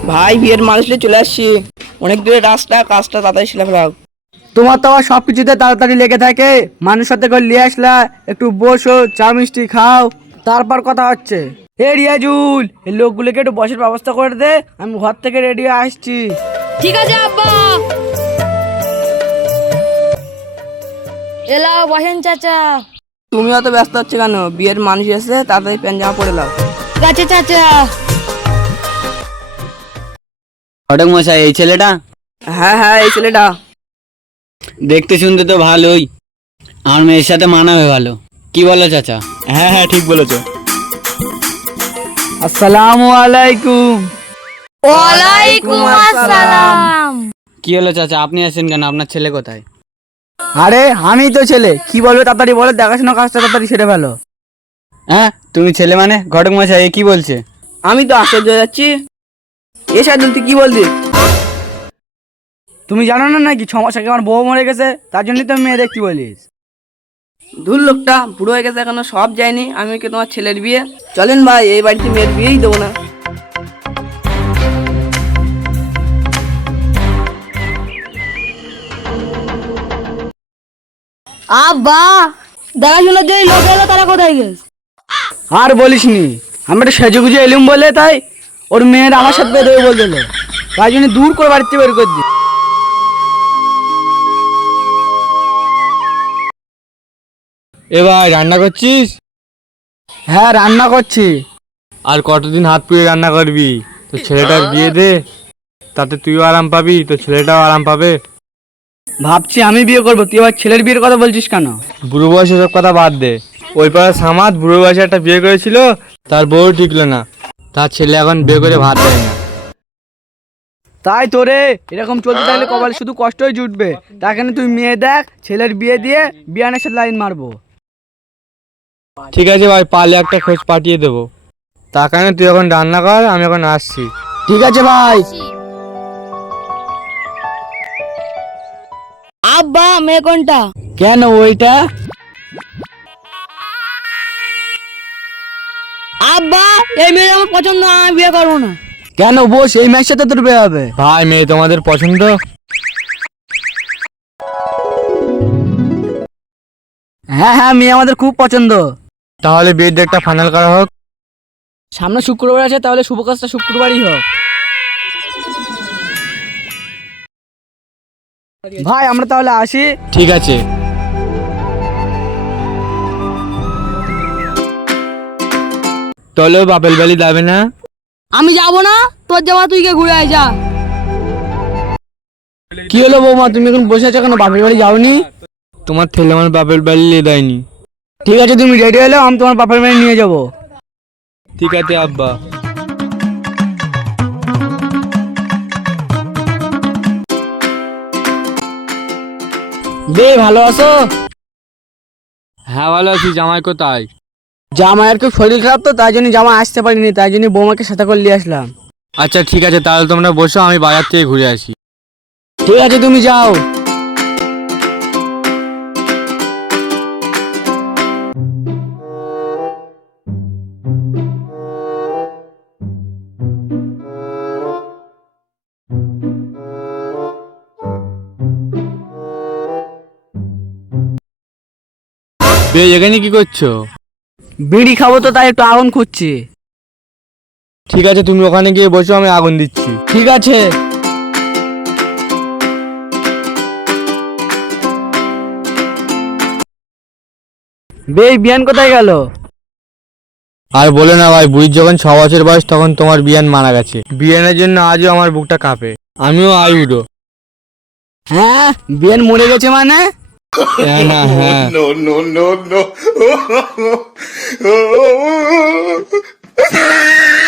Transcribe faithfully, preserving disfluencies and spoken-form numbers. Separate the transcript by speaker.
Speaker 1: ভাই বিয়ের মানুষলে চলে আসছি, অনেক দূরে রাস্তা, কাজটা তাড়াতাড়ি সেরে ফেলাও।
Speaker 2: তোমার তো আবার সবকিছুতে তাড়াতাড়ি লেগে থাকে। মানুষ সাথে করে নিয়ে আসলা, একটু বসো, চা মিষ্টি খাও, তারপর কথা হচ্ছে। এ রিয়াজুল, এই লোকগুলোকে একটু বসার ব্যবস্থা করে দে, আমি ঘর থেকে রেডি হয়ে আসছি।
Speaker 3: ঠিক আছে আব্বা। এলাও বসেন চাচা।
Speaker 1: তুমি অত ব্যস্ত হচ্ছে কেন? বিয়ের মানুষ এসে, তাড়াতাড়ি প্যান্ট জামা পরে নাও।
Speaker 3: ঠিক আছে চাচা।
Speaker 4: ঘটক মশাই, এই ছেলেটা
Speaker 1: হ্যাঁ হ্যাঁ, এই ছেলেটা।
Speaker 4: দেখতে শুনতে তো ভালোই, আমার মেয়ের সাথে মানাবে ভালো, কি বলো চাচা?
Speaker 5: হ্যাঁ হ্যাঁ, ঠিক বলেছো।
Speaker 2: আসসালামু আলাইকুম।
Speaker 3: ওয়ালাইকুম আসসালাম।
Speaker 4: কি হলো চাচা, আপনি আছেন কেন? আপনার ছেলে কোথায়?
Speaker 2: আরে আমি তো ছেলে, কি বলবে তাড়াতাড়ি বলো, দেখাশোনা কাজটা তাড়াতাড়ি সেরে ফেলো।
Speaker 4: হ্যাঁ, তুমি ছেলে মানে? ঘটক মশাই এ কি বলছে?
Speaker 1: আমি তো আশ্চর্য হয়ে যাচ্ছি। এ সাইদুল, তুই কি বললি?
Speaker 2: তুমি জানো না নাকি ছ মাস আগে আমার বউ মরে গেছে, তার জন্যই তো মেয়ে দেখতে বলিস।
Speaker 1: ধুর, লোকটা বুড়ো হয়ে গেছে, এখনো সব যায়নি। আমি কি তোমার ছেলের বিয়ে? চলেন ভাই, এই বাড়িতে মেয়ের বিয়েই দেবো না।
Speaker 3: আব্বা, দেখাশোনার জন্য লোক এলো, তারা কোথায় গেছে?
Speaker 2: আর বলিসনি, আমি একটা সেজে গুজে এলুম বলে তাই ওর মেয়ের আমার সাথে বের হয়ে বল দিল, তাই জন্য দূর করে বাড়িতে বের করে দি।
Speaker 5: এ ভাই, রান্না করছিস?
Speaker 2: হ্যাঁ রান্না করছি।
Speaker 5: আর কতদিন হাত পুড়ে রান্না করবি? তো ছেলেটার বিয়ে দে, তাতে তুইও আরাম পাবি, তো ছেলেটাও আরাম পাবে।
Speaker 2: ভাবছি আমি বিয়ে করবো, তুই আবার ছেলের বিয়ের কথা বলছিস কেন?
Speaker 5: বুড়ো বয়সে সব কথা বাদ দে। ওই পাড়ার সামাদ বুড়ো বয়সে একটা বিয়ে করেছিল, তার বউ টিকলো না, তার ছেলে এখন বিয়ে করে ভাত দেয় না।
Speaker 2: তাই তোরে এরকম চলতে থাকলে কপালে শুধু কষ্টই জুটবে। তার কারণে তুই মেয়ে দেখ, ছেলের বিয়ে দিয়ে বিয়ানের সাথে লাইন মারবো।
Speaker 5: ঠিক আছে ভাই, পালে একটা খোঁজ পাঠিয়ে দেবো। তার কারণে তুই এখন রান্না কর, আমি এখন আসছি।
Speaker 2: ঠিক আছে ভাই।
Speaker 3: আব্বা, মেয়ে কোনটা?
Speaker 2: কেন ওইটা?
Speaker 3: আব্বা, এই মেয়ে আমার পছন্দ না, আমি বিয়ে করবো না।
Speaker 2: কেন বস, এই মেয়ের সাথে তোর বিয়ে হবে?
Speaker 5: ভাই, মেয়ে তোমাদের পছন্দ?
Speaker 2: হ্যাঁ হ্যাঁ, মেয়ে আমাদের খুব পছন্দ।
Speaker 5: তাহলে বিয়ের ডেটটা ফাইনাল করা হোক।
Speaker 2: সামনে শুক্রবার আছে, তাহলে শুভ কাজটা শুক্রবারই হোক। ভাই আমরা তাহলে আসি।
Speaker 5: ঠিক আছে। চলো, বাপেল বাড়ি যাবে না?
Speaker 3: আমি যাবো না, তোর যাওয়া তুই কে ঘুরে আয় যা।
Speaker 2: কি হলো বৌমা, তুমি এখন বসে আছো কেন? বাপের বাড়ি যাওনি?
Speaker 5: তোমার ছেলে আমার বাপের বাড়ি নিয়ে দেয়নি।
Speaker 2: ঠিক আছে, তুমি রেডি হলে আমি তোমার বাপের বাড়ি নিয়ে যাবো।
Speaker 5: ঠিক আছে আব্বা।
Speaker 2: বে ভালো আছো?
Speaker 5: হ্যাঁ ভালো আছি। জামাই কোথায়?
Speaker 2: জামাইয়ের খুব শরীর খারাপ, তো তাই জন্য জামা আসতে পারিনি, তাই জন্য বৌমাকে সাথে করে নিয়ে আসলাম।
Speaker 5: আচ্ছা ঠিক আছে, তাহলে তোমরা বসো, আমি বাজার থেকে ঘুরে আসি।
Speaker 2: ঠিক আছে, তুমি যাও।
Speaker 5: বে, এখানে কি করছো?
Speaker 2: বিড়ি খাবো তো, তাই একটু আগুন খুঁজছি।
Speaker 5: ঠিক আছে, তুমি ওখানে গিয়ে বসো, আমি আগুন দিচ্ছি।
Speaker 2: ঠিক আছে। বে বিয়ান কোথায় গেল?
Speaker 5: আর বলে না ভাই, বুড়ির যখন ছ বছর বয়স তখন তোমার বিয়ান মারা গেছে। বিয়ানের জন্য আজও আমার বুকটা কাঁপে। আমিও আই উঠো।
Speaker 2: হ্যাঁ, বিয়ান মরে গেছে মানে?
Speaker 5: হ্যাঁ না, হ্যাঁ।
Speaker 6: no, no, no, no.